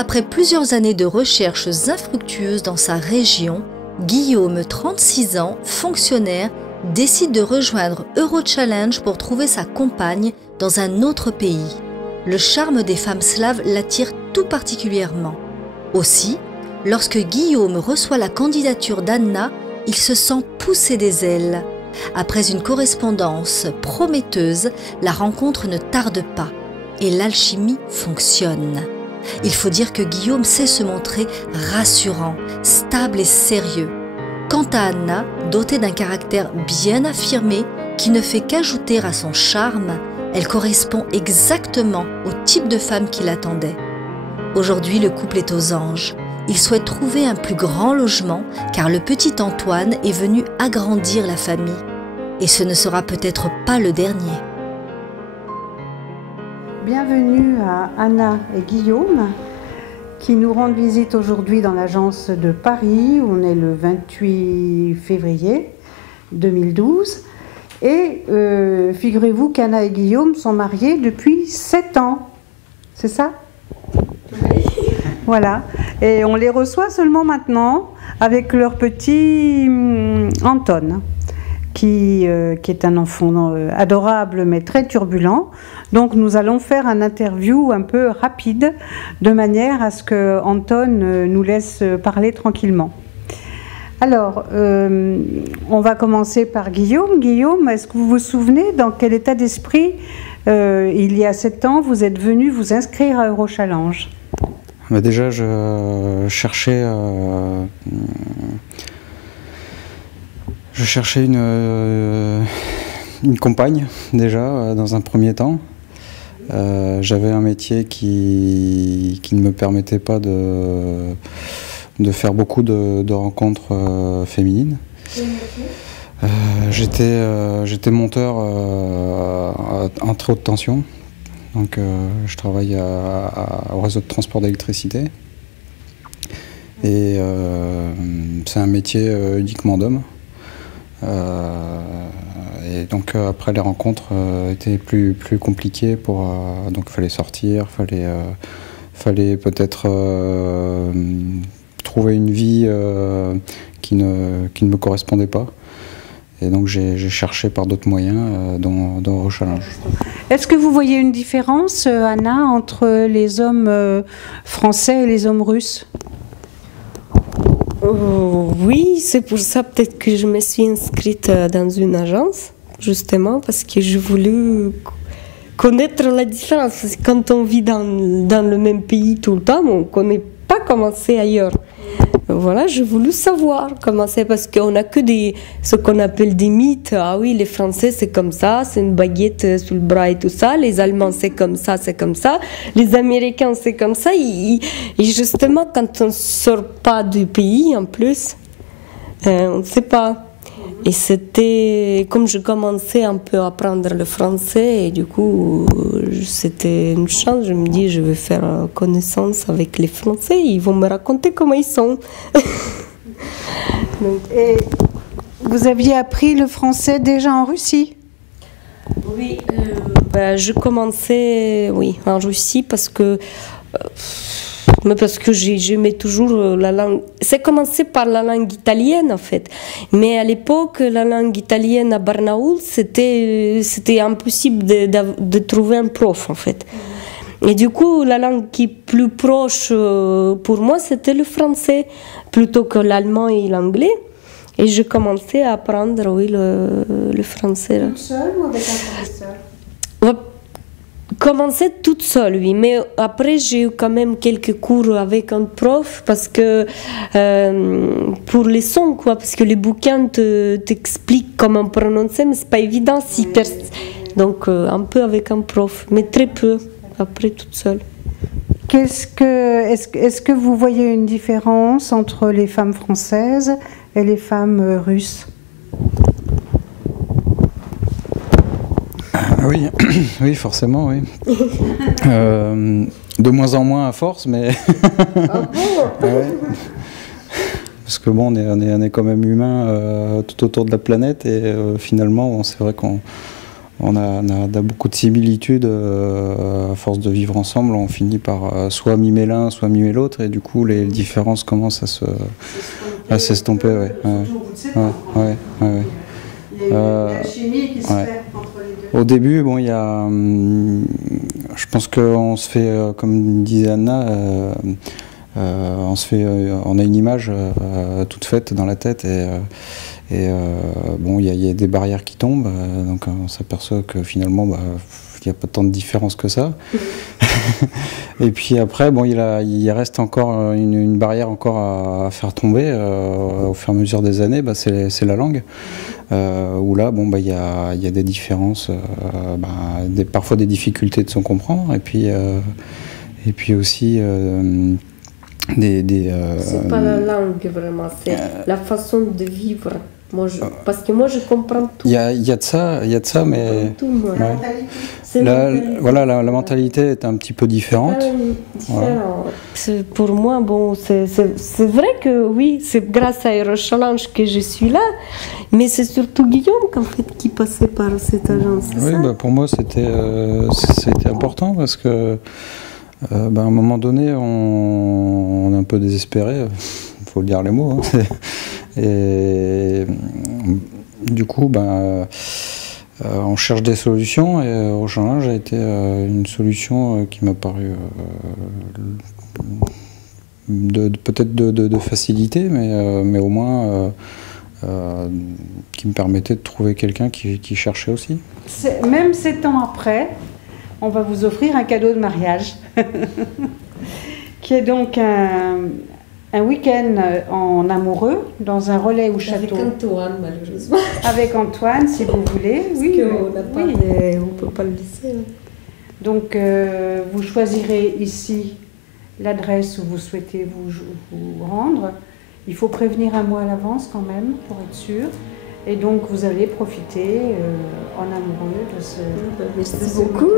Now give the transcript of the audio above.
Après plusieurs années de recherches infructueuses dans sa région, Guillaume, 36 ans, fonctionnaire, décide de rejoindre Eurochallenge pour trouver sa compagne dans un autre pays. Le charme des femmes slaves l'attire tout particulièrement. Aussi, lorsque Guillaume reçoit la candidature d'Anna, il se sent pousser des ailes. Après une correspondance prometteuse, la rencontre ne tarde pas et l'alchimie fonctionne. Il faut dire que Guillaume sait se montrer rassurant, stable et sérieux. Quant à Anna, dotée d'un caractère bien affirmé qui ne fait qu'ajouter à son charme, elle correspond exactement au type de femme qu'il attendait. Aujourd'hui, le couple est aux anges. Il souhaite trouver un plus grand logement car le petit Antoine est venu agrandir la famille. Et ce ne sera peut-être pas le dernier. Bienvenue à Anna et Guillaume qui nous rendent visite aujourd'hui dans l'agence de Paris. On est le 28 février 2012. Et figurez-vous qu'Anna et Guillaume sont mariés depuis 7 ans. C'est ça ? Oui. Voilà. Et on les reçoit seulement maintenant avec leur petit Anton, qui est un enfant adorable mais très turbulent. Donc nous allons faire un interview un peu rapide de manière à ce que Anton nous laisse parler tranquillement. Alors, on va commencer par Guillaume. Guillaume, est-ce que vous vous souvenez dans quel état d'esprit, il y a 7 ans, vous êtes venu vous inscrire à Eurochallenge? Déjà, je cherchais une compagne, déjà, dans un premier temps. J'avais un métier qui ne me permettait pas de faire beaucoup de rencontres féminines. J'étais monteur en très haute tension, donc je travaille au réseau de transport d'électricité. Et c'est un métier uniquement d'hommes. Et donc après les rencontres étaient plus compliquées donc il fallait sortir, fallait peut-être trouver une vie qui ne me correspondait pas. Et donc j'ai cherché par d'autres moyens dans Eurochallenge. Est-ce que vous voyez une différence, Anna, entre les hommes français et les hommes russes? Oui, c'est pour ça peut-être que je me suis inscrite dans une agence, justement, parce que je voulais connaître la différence. Quand on vit dans le même pays tout le temps, on ne connaît pas comment c'est ailleurs. Voilà, je voulais savoir comment c'est, parce qu'on n'a que ce qu'on appelle des mythes. Ah oui, les Français c'est comme ça, c'est une baguette sous le bras et tout ça. Les Allemands c'est comme ça, c'est comme ça. Les Américains c'est comme ça. Et justement, quand on ne sort pas du pays en plus, on ne sait pas. Et c'était, comme je commençais un peu à apprendre le français, et du coup, c'était une chance. Je me dis, je vais faire connaissance avec les Français, ils vont me raconter comment ils sont. Donc, et vous aviez appris le français déjà en Russie? Oui, je commençais en Russie parce que j'aimais toujours la langue. C'est commencé par la langue italienne en fait. Mais à l'époque, la langue italienne à Barnaoul, c'était impossible de trouver un prof en fait. Et du coup, la langue qui est plus proche pour moi, c'était le français, plutôt que l'allemand et l'anglais. Et j'ai commencé à apprendre le français. Toute seule ou avec un professeur? Commençais toute seule, oui, mais après j'ai eu quand même quelques cours avec un prof parce que pour les sons, quoi, parce que les bouquins t'expliquent comment prononcer, mais c'est pas évident donc un peu avec un prof, mais très peu. Après toute seule. Est-ce que vous voyez une différence entre les femmes françaises et les femmes russes? Oui, oui, forcément, oui. De moins en moins à force, mais... Ah bon? Ouais. Parce que bon, on est quand même humain tout autour de la planète et finalement, c'est vrai qu'on on a beaucoup de similitudes. À force de vivre ensemble, on finit par soit mimer l'un, soit mimer l'autre, et du coup les différences commencent à s'estomper. Ouais. Il y a la chimie qui se fait entre les deux. Au début, bon, il y a, je pense qu'on se fait, comme disait Anna, on a une image toute faite dans la tête, et bon, il y a des barrières qui tombent, donc on s'aperçoit que finalement, il n'y a pas tant de différence que ça. Et puis après, bon, il reste encore une barrière encore à faire tomber au fur et à mesure des années, c'est la langue. Où là, bon, il y a des différences, parfois des difficultés de se comprendre, et puis aussi c'est pas la langue vraiment, c'est la façon de vivre. Parce que moi je comprends tout. Il y a de ça, mais tout, moi. La mentalité est un petit peu différente. Voilà. Pour moi, bon, c'est vrai que oui, c'est grâce à Eurochallenge que je suis là, mais c'est surtout Guillaume qui passait par cette agence. Oui, pour moi c'était important parce que à un moment donné, on est un peu désespéré, il faut dire les mots. Hein. Et du coup, on cherche des solutions, et Eurochallenge a été une solution qui m'a paru peut-être de facilité, mais au moins qui me permettait de trouver quelqu'un qui cherchait aussi. Même 7 ans après, on va vous offrir un cadeau de mariage, qui est donc un week-end en amoureux dans un relais ou château. Avec Antoine, malheureusement. Avec Antoine, si vous voulez. Oui, on ne peut pas le laisser. Donc, vous choisirez ici l'adresse où vous souhaitez vous rendre. Il faut prévenir un mois à l'avance quand même, pour être sûr. Et donc, vous allez profiter en amoureux de ce... Merci beaucoup.